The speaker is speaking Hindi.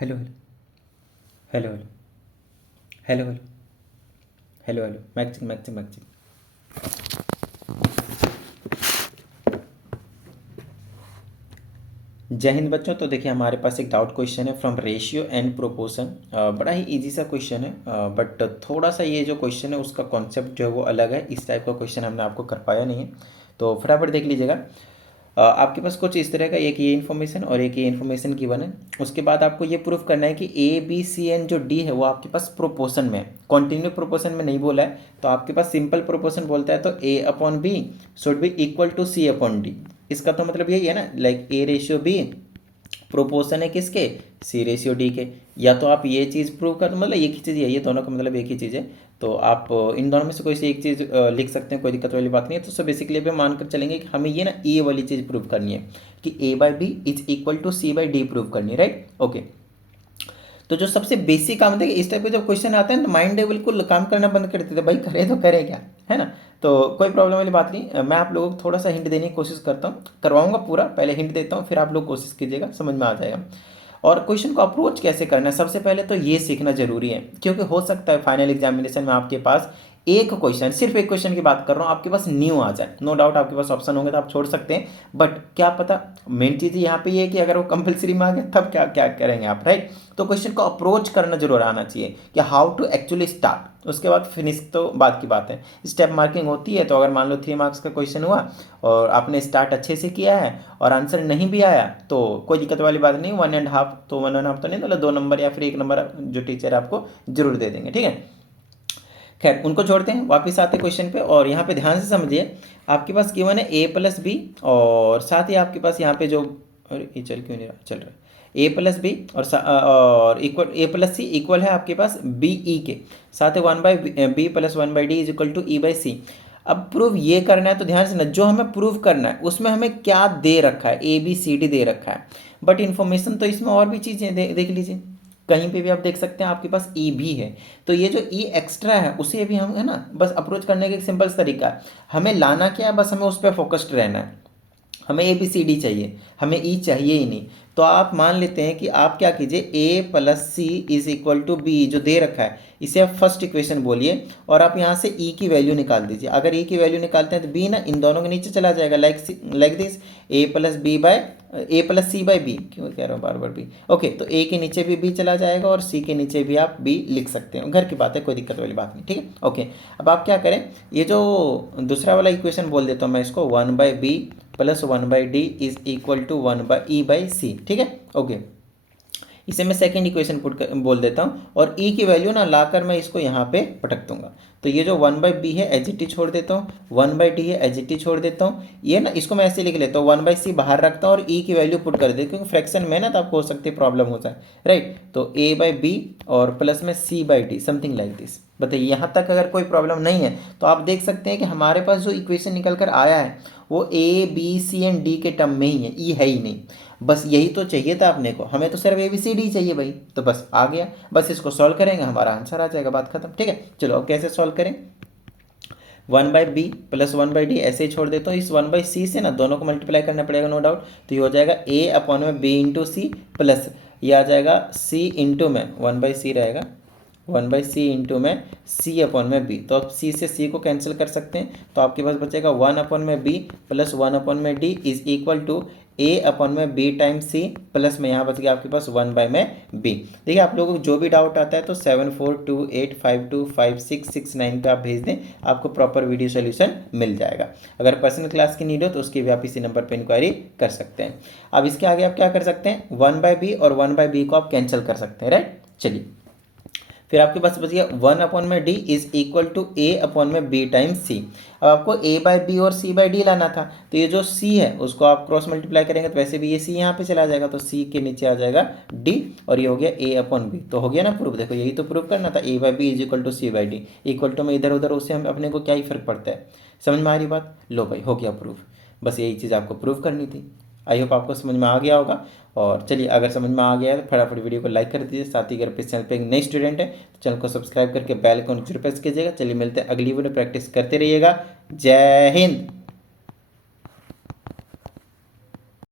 Hello hello hello hello hello hello hello Maxim Maxim Maxim. जय हिंद बच्चों। तो देखिए हमारे पास एक डाउट क्वेश्चन है फ्रॉम रेशियो एंड प्रोपोर्शन। बड़ा ही इजी सा क्वेश्चन है, बट थोड़ा सा ये जो क्वेश्चन है उसका कॉन्सेप्ट जो है वो अलग है। इस टाइप का क्वेश्चन हमने आपको कर पाया नहीं है, तो फटाफट देख लीजिएगा। आपके पास कुछ इस तरह का एक ये इन्फॉर्मेशन और एक ये इन्फॉर्मेशन गिवन है। उसके बाद आपको ये प्रूफ करना है कि ए बी सी एन जो डी है वो आपके पास प्रोपोर्शन में है, कॉन्टिन्यू प्रोपोर्शन में नहीं बोला है। तो आपके पास सिंपल प्रोपोर्शन बोलता है तो a upon b should be equal to c upon d. इसका तो मतलब यही है ना, like a ratio b proportion है किसके, सी रेशियो डी के। या तो आप ये चीज़ प्रूव कर, मतलब एक ही चीज़ है, ये दोनों का मतलब एक ही चीज़ है। तो आप इन दोनों में से कोई सी एक चीज़ लिख सकते हैं, कोई दिक्कत वाली बात नहीं है। तो सब बेसिकली अभी मानकर चलेंगे कि हमें ये ना ए वाली चीज़ प्रूव करनी है कि a by b is equal to c by d prove करनी है, राइट। ओके, तो जो सबसे बेसिक काम देखिए, इस टाइप के जब क्वेश्चन आते हैं तो माइंड बिल्कुल काम करना बंद कर देते थे, भाई करे तो करे क्या, है ना। तो कोई प्रॉब्लम वाली बात नहीं। मैं आप लोगों को थोड़ा सा हिंट देने की कोशिश करता हूँ, करवाऊंगा पूरा, पहले हिंट देता हूँ, फिर आप लोग कोशिश कीजिएगा, समझ में आ जाएगा। और क्वेश्चन को अप्रोच कैसे करना है सबसे पहले तो ये सीखना जरूरी है, क्योंकि हो सकता है फाइनल एग्जामिनेशन में आपके पास एक क्वेश्चन, सिर्फ एक क्वेश्चन की बात कर रहा हूँ, आपके पास न्यू आ जाए। नो डाउट आपके पास ऑप्शन होंगे तो आप छोड़ सकते हैं, बट क्या पता, मेन चीज़ यहाँ पे ये है कि अगर वो कंपलसरी में आ गया तब क्या क्या करेंगे आप, राइट। तो क्वेश्चन को अप्रोच करना जरूर आना चाहिए कि हाउ टू एक्चुअली स्टार्ट। उसके बाद फिनिश तो बाद की बात है, स्टेप मार्किंग होती है। तो अगर मान लो 3 मार्क्स का क्वेश्चन हुआ और आपने स्टार्ट अच्छे से किया है और आंसर नहीं भी आया तो कोई दिक्कत वाली बात नहीं, 1.5, तो 1.5 तो नहीं, मतलब 2 नंबर या फिर 1 नंबर जो टीचर आपको जरूर दे देंगे, ठीक है। खैर उनको छोड़ते हैं, वापस आते हैं क्वेश्चन पे। और यहाँ पे ध्यान से समझिए, आपके पास गिवन है ए प्लस बी, और साथ ही आपके पास यहाँ पे जो, अरे ये चल क्यों नहीं रहा, चल रहा है, ए प्लस बी और equal a plus c equal है आपके पास बी ई के, साथ ही 1/b plus 1/d is equal to e by c. अब प्रूव ये करना है तो ध्यान से ना, जो हमें प्रूव करना है उसमें हमें क्या दे रखा है, ए बी सी डी दे रखा है, बट इन्फॉर्मेशन तो इसमें और भी चीज़ें देख लीजिए, कहीं पे भी आप देख सकते हैं आपके पास ई भी है। तो ये जो ई एक्स्ट्रा है उसे भी हम, है ना, बस अप्रोच करने का एक सिंपल तरीका है, हमें लाना क्या है, बस हमें उस पर फोकस्ड रहना है। हमें ए बी सी डी चाहिए, हमें ई चाहिए ही नहीं। तो आप मान लेते हैं कि आप क्या कीजिए, a plus c is equal to b जो दे रखा है इसे आप फर्स्ट इक्वेशन बोलिए, और आप यहाँ से ई की वैल्यू निकाल दीजिए। अगर ई की वैल्यू निकालते हैं तो बी ना इन दोनों के नीचे चला जाएगा, like this, a plus b by a plus c by b, क्यों कह रहा हूँ बार बार बी। ओके, तो ए के नीचे भी बी चला जाएगा और सी के नीचे भी आप बी लिख सकते हो, घर की बात है, कोई दिक्कत वाली बात नहीं, ठीक है। ओके, अब आप क्या करें, ये जो दूसरा वाला इक्वेशन बोल देता हूँ मैं इसको, 1/b plus 1/d is equal to 1/e/c, ठीक है। ओके, इसे मैं सेकेंड इक्वेशन बोल देता हूँ, और ई की वैल्यू ना लाकर मैं इसको यहाँ पे पटक दूंगा। तो ये जो 1/b है एच टी छोड़ देता हूँ, 1/d है एच टी छोड़ देता हूँ, ये ना इसको मैं ऐसे लिख लेता हूँ, 1/c बाहर रखता हूँ और ई की वैल्यू पुट कर देता हूँ, क्योंकि फ्रैक्शन में ना तो आपको हो सकती है प्रॉब्लम हो जाए, राइट। तो a/b और प्लस में c/d, समथिंग लाइक दिस। बताइए यहाँ तक अगर कोई प्रॉब्लम नहीं है तो आप देख सकते हैं कि हमारे पास जो इक्वेशन निकल कर आया है वो A B C and D के टर्म में ही है, ई है ही नहीं। बस यही तो चाहिए था अपने को, हमें तो सिर्फ ए बी सी डी चाहिए भाई, तो बस आ गया, बस इसको सॉल्व करेंगे हमारा आंसर आ जाएगा, बात खत्म, ठीक है। चलो अब कैसे सॉल्व करें, 1/b प्लस 1/d ऐसे ही छोड़ देता हूँ, इस 1/c से ना दोनों को मल्टीप्लाई करना पड़ेगा, नो डाउट। तो ये हो जाएगा a अपॉन में b इंटू सी, प्लस ये आ जाएगा c इंटू में 1/c रहेगा, 1/c इंटू में c अपॉन में b। तो अब c से c को कैंसिल कर सकते हैं, तो आपके पास बचेगा 1 अपॉन में b प्लस 1 अपॉन में d is equal to a upon में b टाइम c, प्लस में यहाँ बच गया आपके पास 1/b। देखिए आप लोगों को जो भी डाउट आता है तो 7428525669 पे आप भेज दें, आपको प्रॉपर वीडियो सोल्यूशन मिल जाएगा। अगर पर्सनल क्लास की नीड हो तो उसकी भी आप इसी नंबर पर इंक्वायरी कर सकते हैं। अब इसके आगे आप क्या कर सकते हैं, 1/b और 1/b को आप कैंसिल कर सकते हैं, राइट। चलिए फिर आपके पास बच गया 1 अपॉन में D is equal to A upon में बी टाइम सी। अब आपको ए बाई बी और सी बाई डी लाना था, तो ये जो सी है उसको आप क्रॉस मल्टीप्लाई करेंगे तो वैसे भी ये सी यहाँ पे चला जाएगा, तो सी के नीचे आ जाएगा डी, और ये हो गया ए अपॉन बी। तो हो गया ना प्रूफ, देखो यही तो प्रूफ करना था, a by b is equal to c by d, equal to में इधर उधर, उससे हम अपने को क्या ही फर्क पड़ता है, समझ में आ रही बात। लो भाई हो गया प्रूफ, बस यही चीज़ आपको प्रूफ करनी थी। आई होप आपको समझ में आ गया होगा। और चलिए अगर समझ में आ गया है तो फटाफट वीडियो को लाइक कर दीजिए, साथ ही अगर इस चैनल पे एक नई स्टूडेंट है तो चैनल को सब्सक्राइब करके बेल आइकन जरूर प्रेस कीजिएगा। चलिए मिलते हैं अगली वीडियो, प्रैक्टिस करते रहिएगा। जय हिंद।